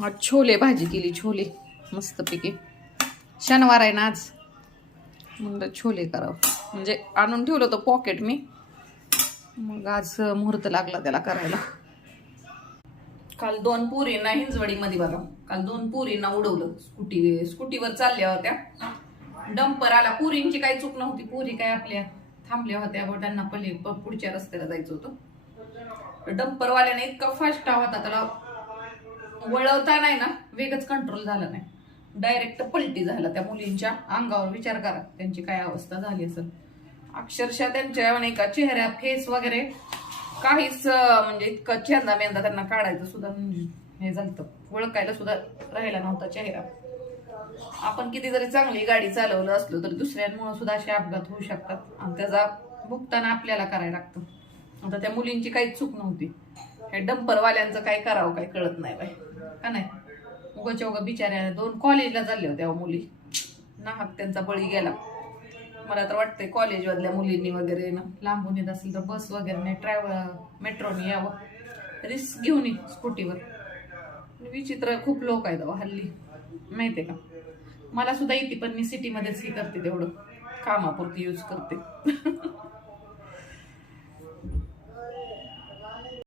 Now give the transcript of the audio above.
छोले भाजी केली छोले. मस्तपैकी. शनिवार आहे ना आज. म्हणलं छोले करावं. म्हणजे आणून ठेवलं होतं पॉकेट मी. मग आज मुहूर्त लागला त्याला करायला. काल दोन पुरींना हिंजवडीमध्ये बघा. काल दोन पुरींना उडवलं. स्कूटी स्कूटीवर चालल्या होत्या. डंपर आला. पुरींची काही चूक नव्हती. पुरी काय आपल्या थांबल्या होत्या व त्यांना पहिले प- पुढच्या रस्त्याला जायचं होतं. डंपरवाल्याने इतका फास्ट होता. त्याला वळवता नाही ना वेगच कंट्रोल झाला नाही. डायरेक्ट पलटी झाला. त्या मुलींच्या अंगावर विचार करा त्यांची काय अवस्था झाली असेल. अक्षरशः त्यांच्या नाही का चेहऱ्या फेस वगैरे काहीच म्हणजे इतकं चेंदा मेंदा त्यांना काढायचं सुद्धा हे झालं ओळखायला सुद्धा राहिला नव्हता चेहरा. आपण किती जरी चांगली गाडी चालवलं असलो तर दुसऱ्यांमुळे सुद्धा असे अपघात होऊ शकतात. आणि त्याचा भुगतान आपल्याला करायला लागतं. आता त्या मुलींची काहीच चूक नव्हती. हे डंपरवाल्यांचं काय करावं काय कळत नाही बाई. नाही. उगाच्या उगा बिचाऱ्या दोन कॉलेजला चालल्या होत्या हो मुली. नाहक त्यांचा बळी गेला. मला तर वाटतंय कॉलेजमधल्या मुलींनी वगैरे ना लांबून येत असेल तर बस वगैरे नाही ट्रॅव्हल मेट्रोने यावं. रिस्क घेऊन ये स्कूटीवर विचित्र खूप लोक आहेत अहो हल्ली. माहितीये का? मला सुद्धा येते पण मी सिटीमध्येच हे करते तेवढं. कामापुरती यूज करते.